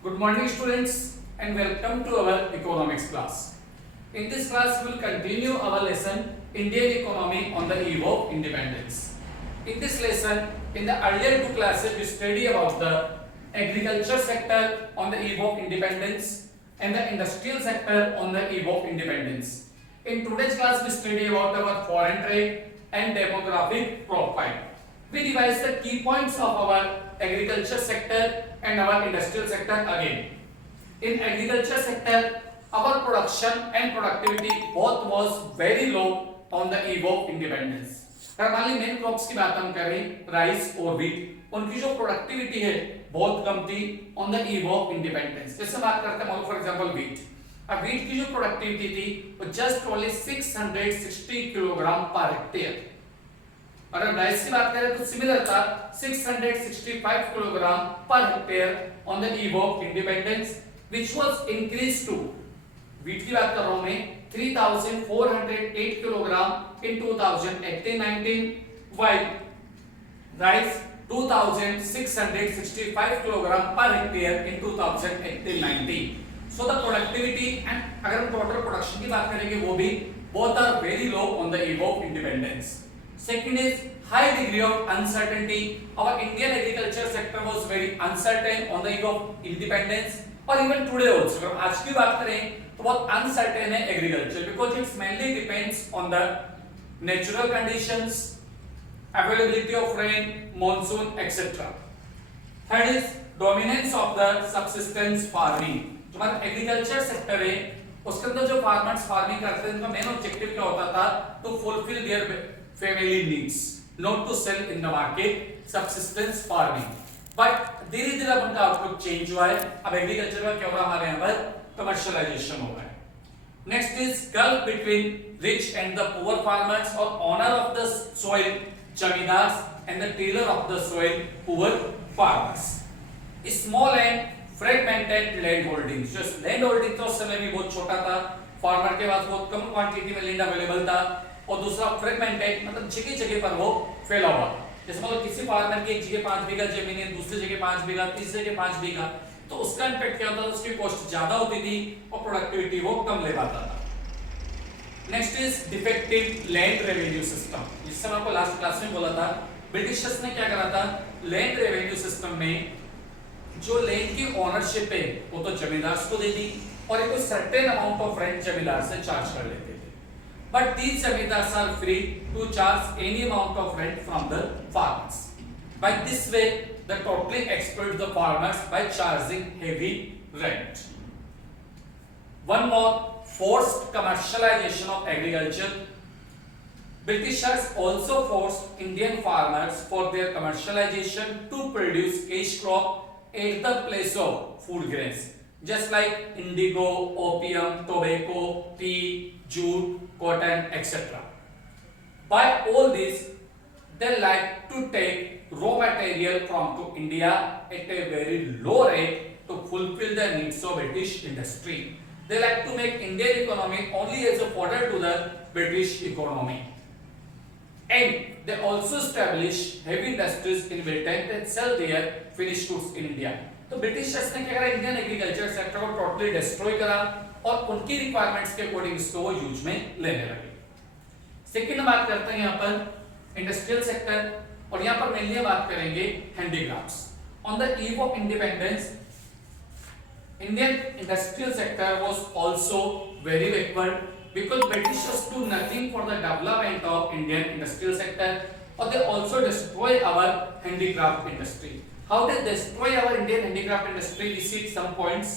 Good morning students and welcome to our economics class. In this class we will continue our lesson Indian economy on the eve of independence. In this lesson, in the earlier two classes we study about the agriculture sector on the eve of independence and the industrial sector on the eve of independence. In today's class we study about our foreign trade and demographic profile. We revise the key points of our agriculture sector and our industrial sector again. In agriculture sector, our production and productivity both was very low on the eve of independence. अगर मान ली main crops की बात हम करें राइस और व्हीट, उनकी जो प्रोडक्टिविटी है बहुत कम थी on the eve of independence. जैसे बात करते हैं फॉर एग्जांपल व्हीट. अब व्हीट की जो प्रोडक्टिविटी थी वो जस्ट ओनली 660 किलोग्राम पर हेक्टेयर. और अब राइस की बात करें तो सिमिलर था 665 किलोग्राम पर hectare on the eve of independence which was increased to, wheat की बात कर रहा हूं मैं, 3408 kilogram in 2018-19 while rice 2665 kilogram पर hectare in 2018-19. So the productivity and अगर हम टोटल प्रोडक्शन की बात करेंगे वो भी both are very low on the eve of independence. Second is high degree of uncertainty. Our Indian agriculture sector was very uncertain on the eve of independence और even today also. अगर आज की बात करें तो बहुत uncertain है agriculture because it mainly depends on the natural conditions, availability of rain, monsoon, etc. Third is dominance of the subsistence farming. जो हमारा agriculture sector है उसके अंदर जो farmers farming करते हैं उनका main objective क्या होता था? To fulfill their family needs, not to sell in the market, subsistence farming. But धीरे धीरे अब उनका आउटलुक चेंज हुआ है. अब एग्रीकल्चर का क्या हो रहा है हमारे यहाँ पर कमर्शियलाइजेशन हो रहा है. Next is gulf between rich and the poor farmers और owner of the soil zamindars and the tiller of the soil poor farmers. Small and fragmented land holding. जो लैंड होल्डिंग तो उस समय भी बहुत छोटा था, फार्मर के पास बहुत कम क्वांटिटी में लैंड अवेलेबल था. और दूसरा फ्रेगमेंटेड मतलब जगह जगह पर वो फैला हुआ. जैसे मतलब किसी फार्मर की एक जगह 5 बीघा जमीन है, दूसरी जगह 5 बीघा, तीसरी जगह 5 बीघा, तो उसका इम्पैक्ट क्या होता था? उसकी कॉस्ट ज्यादा होती थी और प्रोडक्टिविटी वो कम ले पाता था. Next is defective land revenue system. जिससे मैं आपको लास्ट क्लास में बोला था ब्रिटिशर्स ने क्या करा था, लैंड रेवेन्यू सिस्टम में जो लैंड की ओनरशिप है वो तो जमींदार को दे दी और एक सर्टेन अमाउंट ऑफ रेंट जमींदार से चार्ज कर लेते थे. But these zamindars are free to charge any amount of rent from the farmers. By this way, they totally exploit the farmers by charging heavy rent. One more, forced commercialization of agriculture. Britishers also forced Indian farmers for their commercialization to produce cash crop at the place of food grains, just like indigo, opium, tobacco, tea, jute, cotton, etc. By all this, they like to take raw material from to India at a very low rate to fulfill the needs of British industry. They like to make Indian economy only as a fodder to the British economy. And they also establish heavy industries in Britain that sell their finished goods in India. तो ब्रिटिशर्स ने क्या करा, Indian agriculture sector को totally destroy करा और उनकी रिक्वायरमेंट्स के अकॉर्डिंग इसको वो यूज में लेने लगे. सेकंड बात करते हैं यहाँ पर इंडस्ट्रियल सेक्टर और यहाँ पर मेनली बात करेंगे handicrafts. On the eve of independence Indian industrial sector was also very backward because Britishers do nothing for the development of Indian industrial sector or they also destroy our handicraft industry. How they destroy our Indian handicraft industry? We see some points.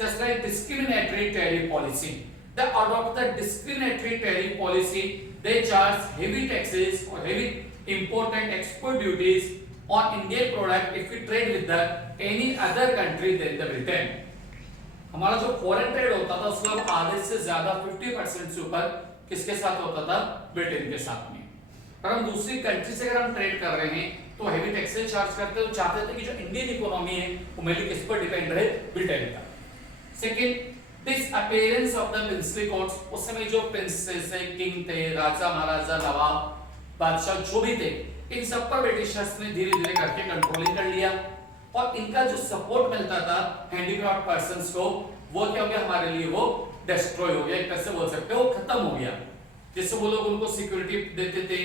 Just like discriminatory tariff policy, they adopt the discriminatory tariff policy. They charge heavy taxes or heavy import and export duties on Indian product if we trade with the any other country than the Britain. हमारा जो foreign trade होता था उसका आधे से ज्यादा 50% से ऊपर किसके साथ होता था? ब्रिटेन के साथ में. पर हम दूसरी कंट्री से अगर हम ट्रेड कर रहे हैं तो हेवी टैक्सेस चार्ज करते हैं. तो चाहते थे कि जो इंडियन इकोनॉमी है वो मेनली किस पर डिपेंड रहे? ब्रिटेन का. Second, this appearance of the princely courts. उस समय जो प्रिंसेस थे, किंग थे, राजा महाराजा, नवाब, बादशाह जो भी थे, इन सब पर ब्रिटिशर्स ने धीरे धीरे करके कंट्रोलिंग कर लिया. और इनका जो सपोर्ट मिलता था हैंडीक्राफ्ट पर्संस को, वो क्या हो गया हमारे लिए, वो डिस्ट्रॉय हो गया, एक तरह से बोल सकते हो वो खत्म हो गया। जिससे वो लोग उनको सिक्योरिटी देते थे,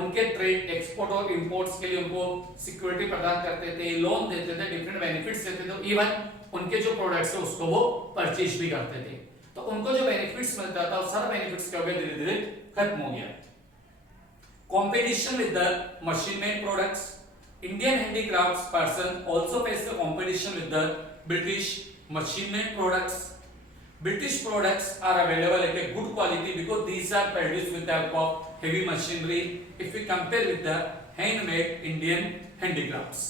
उनके ट्रेड एक्सपोर्ट और इंपोर्ट्स के लिए उनको सिक्योरिटी प्रदान करते थे, लोन देते थे, डिफरेंट बेनिफिट्स देते थे, इवन उनके जो प्रोडक्ट्स है उसको वो परचेज भी करते थे। तो उनको जो बेनिफिट्स मिलता था, सारा बेनिफिट्स क्या हो गया, धीरे धीरे खत्म हो गया। Competition with the machine-made products. Indian handicrafts person also face the competition with the British machine-made products. British products are available at a good quality because these are produced with the help of heavy machinery if we compare with the handmade Indian handicrafts.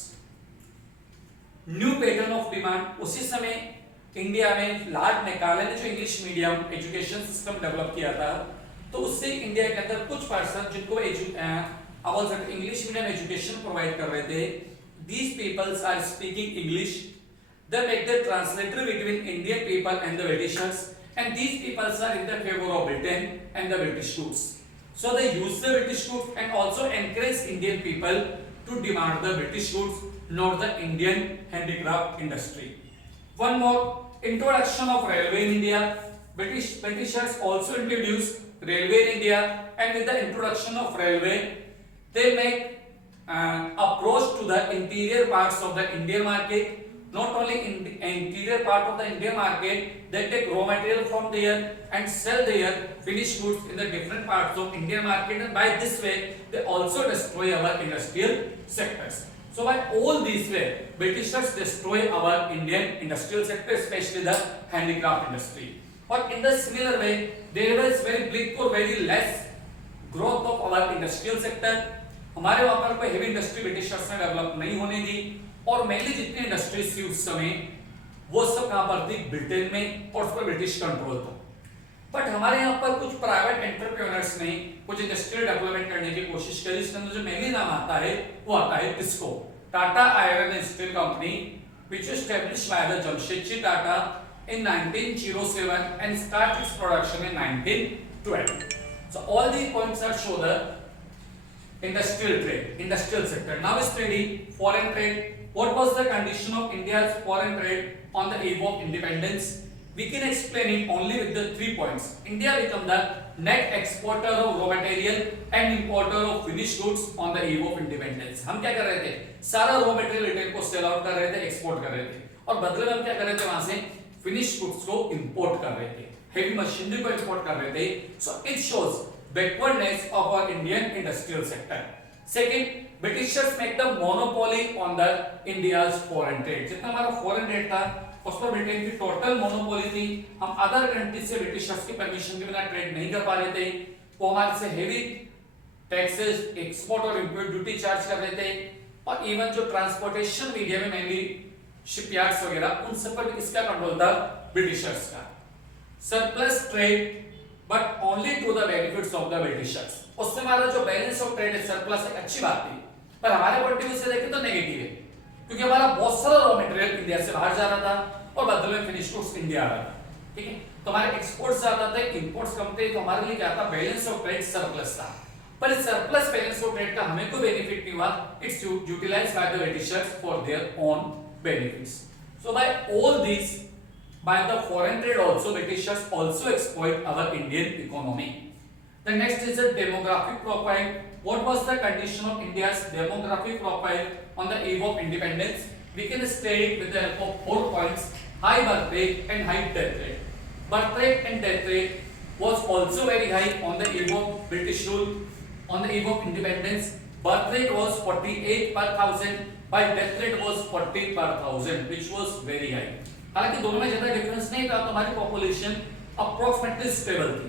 New pattern of demand. उसी समय इंडिया में Lord Macaulay ने जो English medium education system develop किया था, तो उससे इंडिया के अंदर कुछ पर्सन जिनको इंग्लिश मीडियम एजुकेशन प्रोवाइड कर रहे थे, these peoples are speaking English, they make the translator between Indian people and the Britishers, and these peoples are in the favour of Britain and the British goods, so they use the British goods and also encourage Indian people to demand the British goods, not the Indian handicraft industry. One more, introduction of railway in India. Britishers also introduced railway in India, and with the introduction of railway, they make approach to the interior parts of the Indian market. Not only in the interior part of the Indian market, they take raw material from there and sell their finished goods in the different parts of Indian market, and by this way, they also destroy our industrial sectors. So by all these way, Britishers destroy our Indian industrial sector, especially the handicraft industry. Or in the similar way, there was very bleak or very less growth of our industrial sector. हमारे वहाँ पर कोई heavy industry Britishers ने develop नहीं होने दी, और mainly जितनी industries थी उस समय, वो सब कहाँ पर थी, ब्रिटेन में, और उस पर ब्रिटिश कंट्रोल था. बट हमारे यहाँ पर कुछ प्राइवेट एंटरप्रेन्योर्स ने कुछ इंडस्ट्रियल डेवलपमेंट करने की कोशिश करी. इसके अंदर जो मेनली नाम आता है वो आता है टिस्को, Tata iron and steel company, which was established by the Jamshedji Tata in 1907 and started its production in 1912. So all these points are show the industrial trade, industrial sector. Now study foreign trade. What was the condition of India's foreign trade on the eve of independence? We can explain it only with the 3 points. India became the net exporter of raw material and importer of finished goods on the eve of independence. हम क्या कर रहे थे, सारा raw material retail को sell out कर रहे थे, एक्सपोर्ट कर रहे थे, और बदले में हम क्या कर रहे थे, वहां से फिनिश्ड गुड्स को इंपोर्ट कर रहे थे, हेवी मशीनरी को एक्सपोर्ट कर रहे थे. So it shows backwardness of our Indian industrial sector. Second, Britishers make the monopoly on the India's foreign trade. जितना हमारा फॉरेन ट्रेड था उस पर ब्रिटेन की टोटल मोनोपोली थी. हम अदर कंट्री से ब्रिटिशर्स की परमिशन के बिना ट्रेड नहीं कर पा रहे थे. वो हमारे से हेवी टैक्सेस, एक्सपोर्ट और इंपोर्ट ड्यूटी चार्ज कर रहे थे, और इवन जो ट्रांसपोर्टेशन मीडिया में मेनली शिपयार्ड्स वगैरह, उन सब पर किसका कंट्रोल था, ब्रिटिशर्स का. Surplus trade but only to the benefits of the Britishers. उससे हमारा जो बैलेंस ऑफ ट्रेड है, सरप्लस, एक अच्छी बात थी, पर हमारे पॉइंट ऑफ व्यू से देखें तो नेगेटिव है, क्योंकि हमारा बहुत सारा रॉ मटेरियल इंडिया से बाहर जा रहा था और बदले में फिनिश गुड्स इंडिया आ रहा था. ठीक है, तो हमारे एक्सपोर्ट्स ज्यादा थे, इंपोर्ट्स कम थे, तो हमारे लिए क्या था, बैलेंस ऑफ ट्रेड सरप्लस था. पर इस सरप्लस बैलेंस ऑफ ट्रेड का हमें कोई बेनिफिट नहीं हुआ. It's utilised by the Britishers for their own benefits. So by all this, by the foreign trade also, Britishers also exploit our Indian economy. The next is the demographic profile. What was the condition of India's demographic profile on the eve of independence? We can state it with the help of 4 points: high birth rate and high death rate. Birth rate and death rate was also very high on the eve of British rule. On the eve of independence, birth rate was 48 per thousand, while death rate was 40 per thousand, which was very high. हालांकि दोनों में ज्यादा डिफरेंस नहीं था, तो हमारी population approximately stable थी.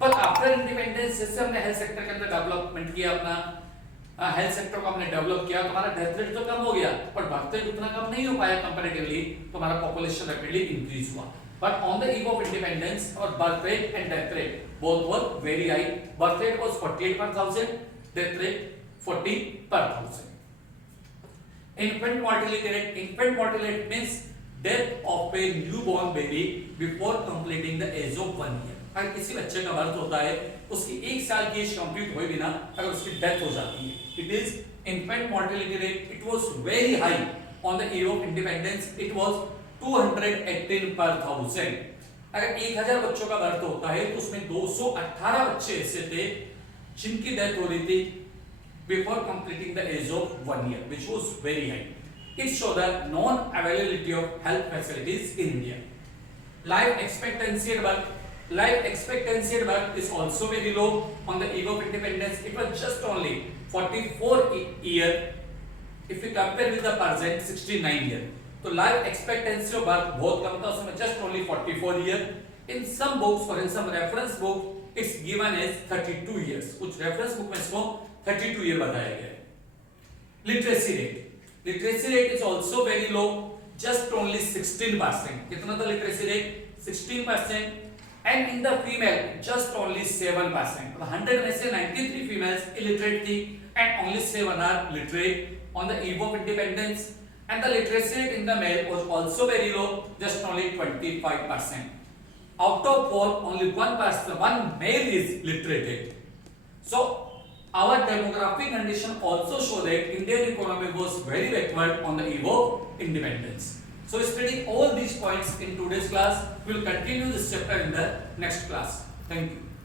पर आफ्टर इंडिपेंडेंस जैसे हमने हेल्थ सेक्टर के अंदर डेवलपमेंट किया, अपना हेल्थ सेक्टर को हमने डेवलप किया, तो हमारा डेथ रेट तो कम हो गया, पर बर्थ रेट उतना कम नहीं हो पाया कंपैरेटिवली, तो हमारा पॉपुलेशन रैपिडली इंक्रीज हुआ. But on the eve of independence, और birth rate and death rate both were very high. Birth rate was 48 per thousand, death rate 40 per thousand. Infant mortality rate. Infant mortality rate means death of a newborn baby before completing the age of 1 year. अगर किसी बच्चे का बर्थ होता है, उसकी 1 साल की as complete हुए बिना अगर उसकी डेथ हो जाती है, it is infant mortality rate. It was very high on the eve of independence it was 218 per thousand. अगर 1000 बच्चों का बर्थ होता है तो उसमें 218 बच्चे ऐसे थे जिनकी डेथ हो रही थी before completing the age of 1 year, which was very high. It showed the non-availability of health facilities in India. Life expectancy at birth is also very low on the eve of independence. It was just only 44 year if we compare with the present 69 year. तो life expectancy of birth बहुत कम था उसमें just only 44 year. In some books or in some reference book it's given as 32 years. कुछ reference book में इसको 32 year बताया गया है. Literacy rate is also very low, just only 16%. कितना था literacy rate? 16%. And in the female just only 7%. 100 में से 93 females illiterate थी and only 7 are literate on the eve of independence. And the literacy rate in the male was also very low, just only 25%. Out of 4, only 1%, one male is literate. So our demographic condition also show that Indian economy was very backward on the eve of independence. So studying all these points in today's class, we will continue this chapter in the next class. Thank you.